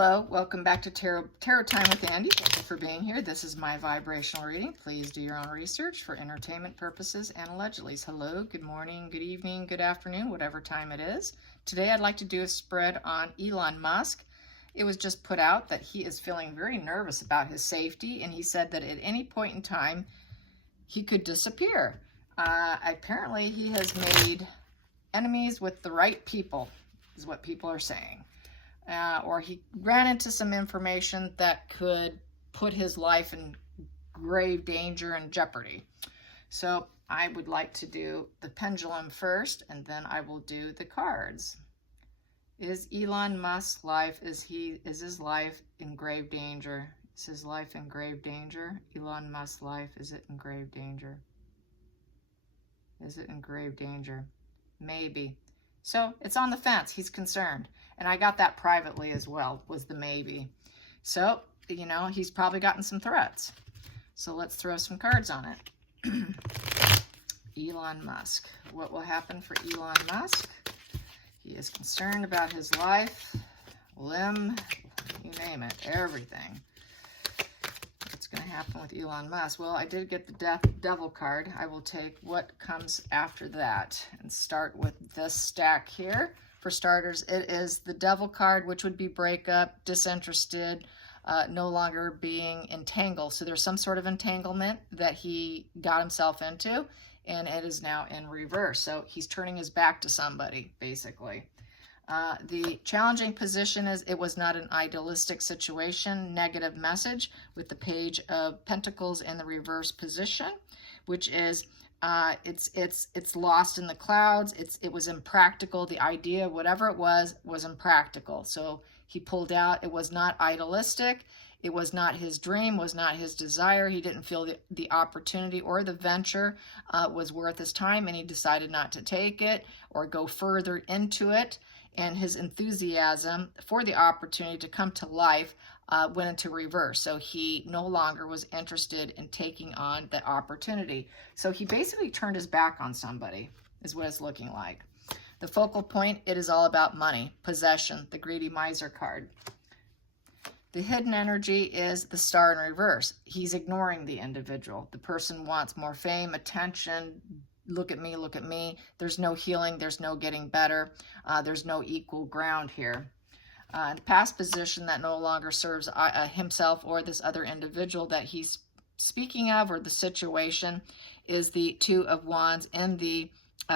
Hello, welcome back to Tarot Time with Andy. Thank you for being here. This is my vibrational reading. Please do your own research for entertainment purposes and allegedly. Hello, good morning, good evening, good afternoon, whatever time it is. Today I'd like to do a spread on Elon Musk. It was just put out that he is feeling very nervous about his safety, and he said that at any point in time he could disappear. Apparently he has made enemies with the right people, is what people are saying. Or he ran into some information that could put his life in grave danger and jeopardy. So I would like to do the pendulum first, and then I will do the cards. Is Elon Musk's life, is his life in grave danger? Is his life in grave danger? Elon Musk's life, is it in grave danger? Is it in grave danger? Maybe. So it's on the fence. He's concerned. And I got that privately as well, was the maybe. So, you know, he's probably gotten some threats. So let's throw some cards on it. Elon Musk. What will happen for Elon Musk? He is concerned about his life, limb, you name it, everything. What's going to happen with Elon Musk? Well, I did get the Devil card. I will take what comes after that and start with this stack here. For starters, it is the Devil card, which would be breakup, disinterested, no longer being entangled. So there's some sort of entanglement that he got himself into, and it is now in reverse. So he's turning his back to somebody, basically. The challenging position is it was not an idealistic situation, negative message with the Page of Pentacles in the reverse position, which is it's lost in the clouds. It was impractical. The idea, whatever it was impractical. So he pulled out. It was not idealistic. It was not his dream, was not his desire. He didn't feel the opportunity or the venture was worth his time, and he decided not to take it or go further into it. And his enthusiasm for the opportunity to come to life went into reverse. So he no longer was interested in taking on the opportunity. So he basically turned his back on somebody, is what it's looking like. The focal point, it is all about money, possession, the greedy miser card. The hidden energy is the Star in reverse. He's ignoring the individual. The person wants more fame, attention. Look at me, look at me. There's no healing. There's no getting better. There's no equal ground here. The past position that no longer serves himself or this other individual that he's speaking of, or the situation, is the Two of Wands in the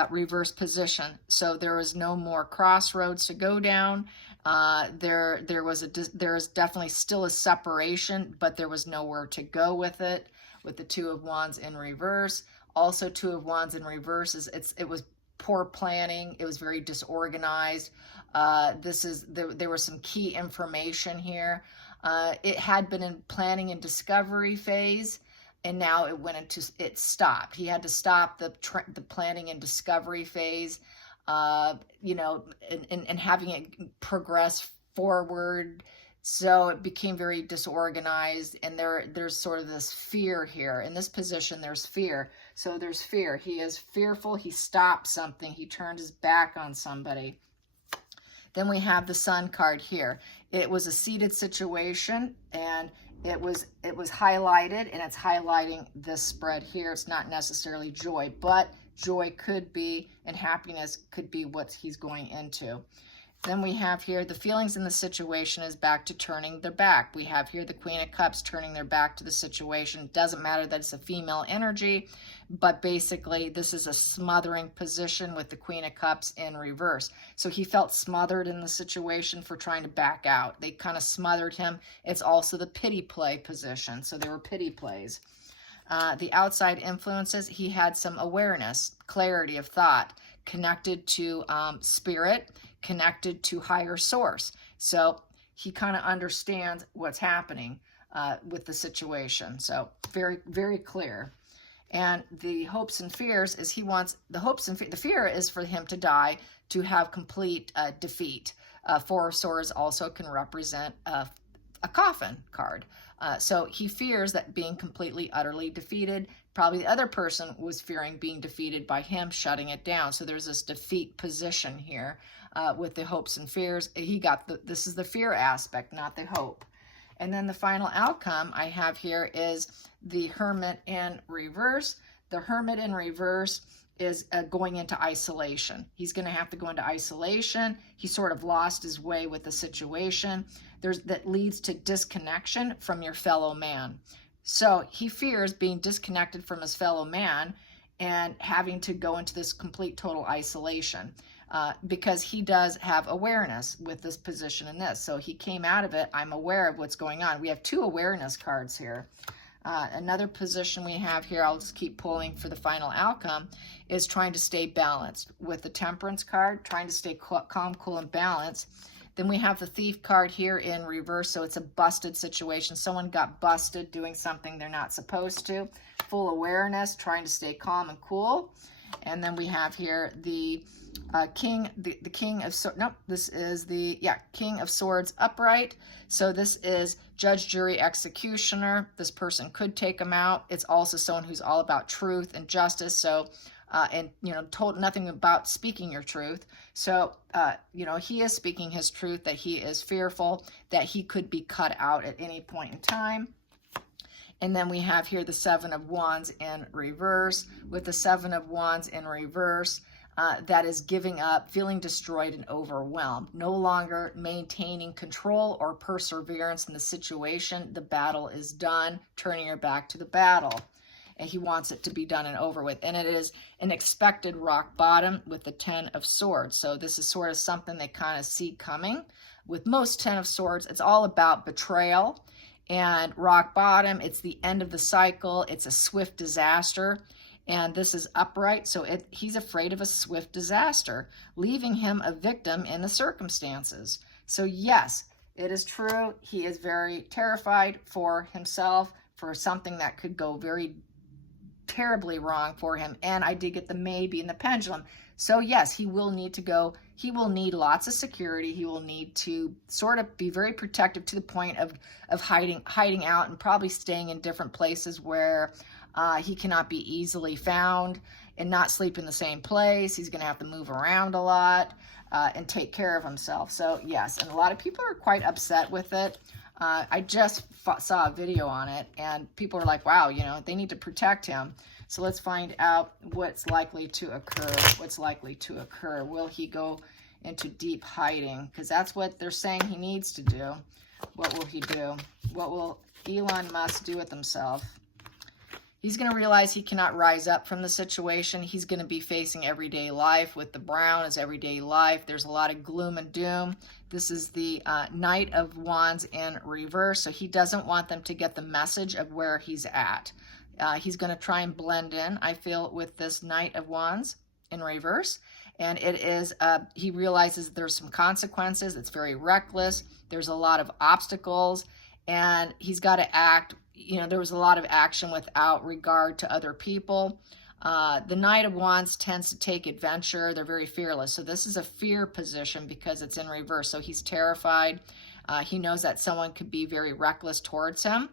reverse position. So there is no more crossroads to go down. There is definitely still a separation, but there was nowhere to go with it, with the Two of Wands in reverse. Also, Two of Wands in reverse it was poor planning. It was very disorganized. There was some key information here. It had been in planning and discovery phase, and now it stopped. He had to stop the planning and discovery phase, you know, and having it progress forward. So it became very disorganized, and there's sort of this fear here. In this position, there's fear. So there's fear. He is fearful. He stopped something. He turned his back on somebody. Then we have the Sun card here. It was a seated situation, and it was highlighted, and it's highlighting this spread here. It's not necessarily joy, but joy could be, and happiness could be what he's going into. Then we have here the feelings in the situation is back to turning their back. We have here the Queen of Cups turning their back to the situation. Doesn't matter that it's a female energy, but basically this is a smothering position with the Queen of Cups in reverse. So he felt smothered in the situation for trying to back out. They kind of smothered him. It's also the pity play position. So there were pity plays. The outside influences, he had some awareness, clarity of thought, connected to spirit, connected to higher source. So he kind of understands what's happening with the situation. So very, very clear. And the hopes and fears is the fear is for him to die, to have complete defeat. Four of Swords also can represent a coffin card. So he fears that being completely, utterly defeated. Probably the other person was fearing being defeated by him shutting it down. So there's this defeat position here with the hopes and fears. He got this is the fear aspect, not the hope. And then the final outcome I have here is the Hermit in reverse. The Hermit in reverse is going into isolation. He's going to have to go into isolation. He sort of lost his way with the situation. That leads to disconnection from your fellow man. So he fears being disconnected from his fellow man and having to go into this complete total isolation because he does have awareness with this position in this. So he came out of it. I'm aware of what's going on. We have 2 awareness cards here. Another position we have here, I'll just keep pulling for the final outcome, is trying to stay balanced. With the Temperance card, trying to stay calm, cool, and balanced. Then we have the Thief card here in reverse, so it's a busted situation. Someone got busted doing something they're not supposed to. Full awareness, trying to stay calm and cool. And then we have here the King of Swords. Nope, this is the King of Swords upright. So this is judge, jury, executioner. This person could take him out. It's also someone who's all about truth and justice. So and told nothing about speaking your truth. So he is speaking his truth, that he is fearful that he could be cut out at any point in time. And then we have here the 7 of Wands in reverse. With the 7 of Wands in reverse, that is giving up, feeling destroyed and overwhelmed, no longer maintaining control or perseverance in the situation. The battle is done, turning your back to the battle. And he wants it to be done and over with. And it is an expected rock bottom with the 10 of Swords. So this is sort of something they kind of see coming. With most 10 of Swords, it's all about betrayal and rock bottom. It's the end of the cycle. It's a swift disaster. And this is upright, so he's afraid of a swift disaster, leaving him a victim in the circumstances. So yes, it is true. He is very terrified for himself, for something that could go very terribly wrong for him. And I did get the maybe in the pendulum. So yes, he will need to go. He will need lots of security. He will need to sort of be very protective to the point of hiding out and probably staying in different places where he cannot be easily found and not sleep in the same place. He's going to have to move around a lot and take care of himself. So yes, and a lot of people are quite upset with it. I just saw a video on it, and people are like, wow, they need to protect him. So let's find out what's likely to occur. What's likely to occur? Will he go into deep hiding? Because that's what they're saying he needs to do. What will he do? What will Elon Must do with himself? He's going to realize he cannot rise up from the situation. He's going to be facing everyday life with the brown as everyday life. There's a lot of gloom and doom. This is the Knight of Wands in reverse. So he doesn't want them to get the message of where he's at. He's going to try and blend in, I feel, with this Knight of Wands in reverse. And it is, he realizes there's some consequences. It's very reckless. There's a lot of obstacles. And he's got to act. There was a lot of action without regard to other people. The Knight of Wands tends to take adventure. They're very fearless. So this is a fear position because it's in reverse. So he's terrified. He knows that someone could be very reckless towards him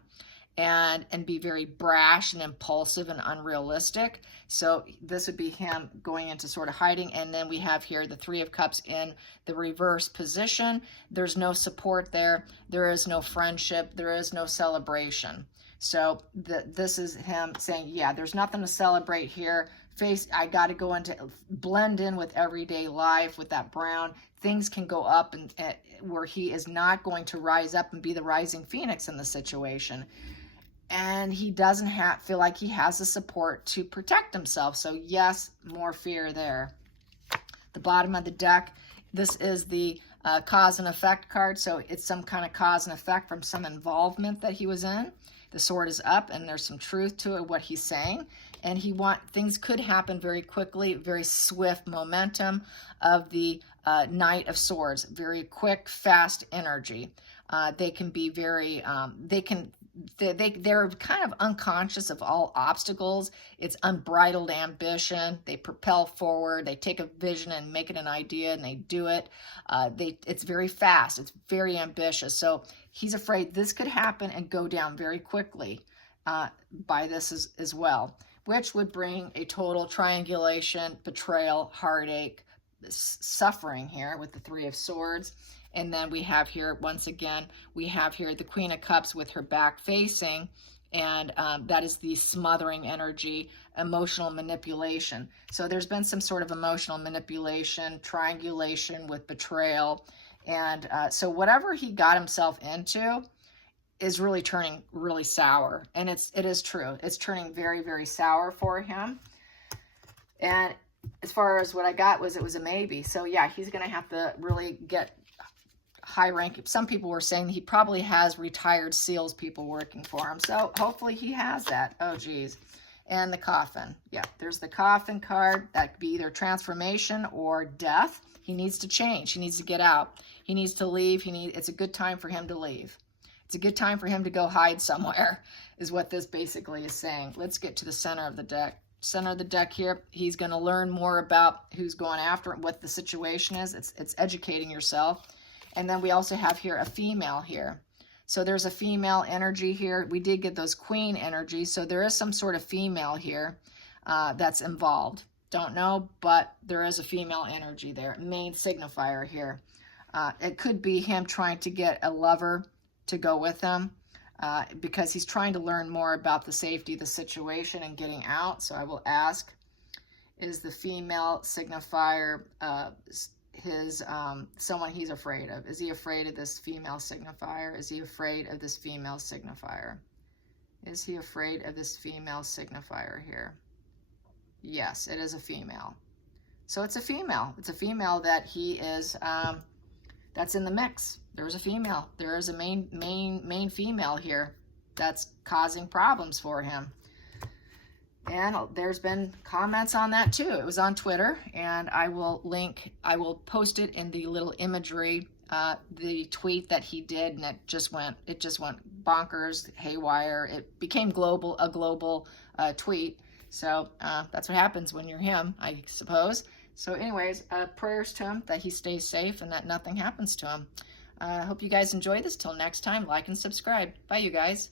and be very brash and impulsive and unrealistic. So this would be him going into sort of hiding. And then we have here the 3 of Cups in the reverse position. There's no support there. There is no friendship. There is no celebration. So this is him saying, yeah, there's nothing to celebrate here. I got to go into blend in with everyday life with that brown. Things can go up and where he is not going to rise up and be the rising phoenix in the situation. And he doesn't feel like he has the support to protect himself. So yes, more fear there. The bottom of the deck, this is the cause and effect card. So it's some kind of cause and effect from some involvement that he was in. The sword is up and there's some truth to it, what he's saying. And things could happen very quickly, very swift momentum of the Knight of Swords, very quick, fast energy. They can be very, they're kind of unconscious of all obstacles. It's unbridled ambition. They propel forward. They take a vision and make it an idea, and they do it. It's very fast. It's very ambitious. So he's afraid this could happen and go down very quickly by this as well, which would bring a total triangulation, betrayal, heartache, suffering here with the Three of Swords. And then we have here, once again, we have here the Queen of Cups with her back facing, and that is the smothering energy, emotional manipulation. So there's been some sort of emotional manipulation, triangulation with betrayal. And so whatever he got himself into is really turning really sour. And it is true. It's turning very, very sour for him. And as far as what I got was, it was a maybe. So yeah, he's going to have to really get high rank. Some people were saying he probably has retired SEALs people working for him. So hopefully he has that. Oh, geez. And the Coffin. Yeah, there's the Coffin card. That could be either transformation or death. He needs to change. He needs to get out. He needs to leave. It's a good time for him to leave. It's a good time for him to go hide somewhere, is what this basically is saying. Let's get to the center of the deck. Center of the deck here, he's going to learn more about who's going after him, what the situation is. It's educating yourself. And then we also have here a female here. So there's a female energy here. We did get those queen energies. So there is some sort of female here that's involved. Don't know, but there is a female energy there. Main signifier here. It could be him trying to get a lover to go with him because he's trying to learn more about the safety of the situation and getting out. So I will ask, is the female signifier someone he's afraid of? Is he afraid of this female signifier? Is he afraid of this female signifier? Is he afraid of this female signifier here? Yes, it is a female. So it's a female. It's a female that he is, that's in the mix. There's a female. There is a main female here that's causing problems for him. And there's been comments on that too. It was on Twitter, and I will post it in the little imagery, the tweet that he did, and it just went bonkers, haywire. It became a global tweet. So that's what happens when you're him, I suppose. So anyways, prayers to him that he stays safe and that nothing happens to him. I hope you guys enjoy this. Till next time, like and subscribe. Bye, you guys.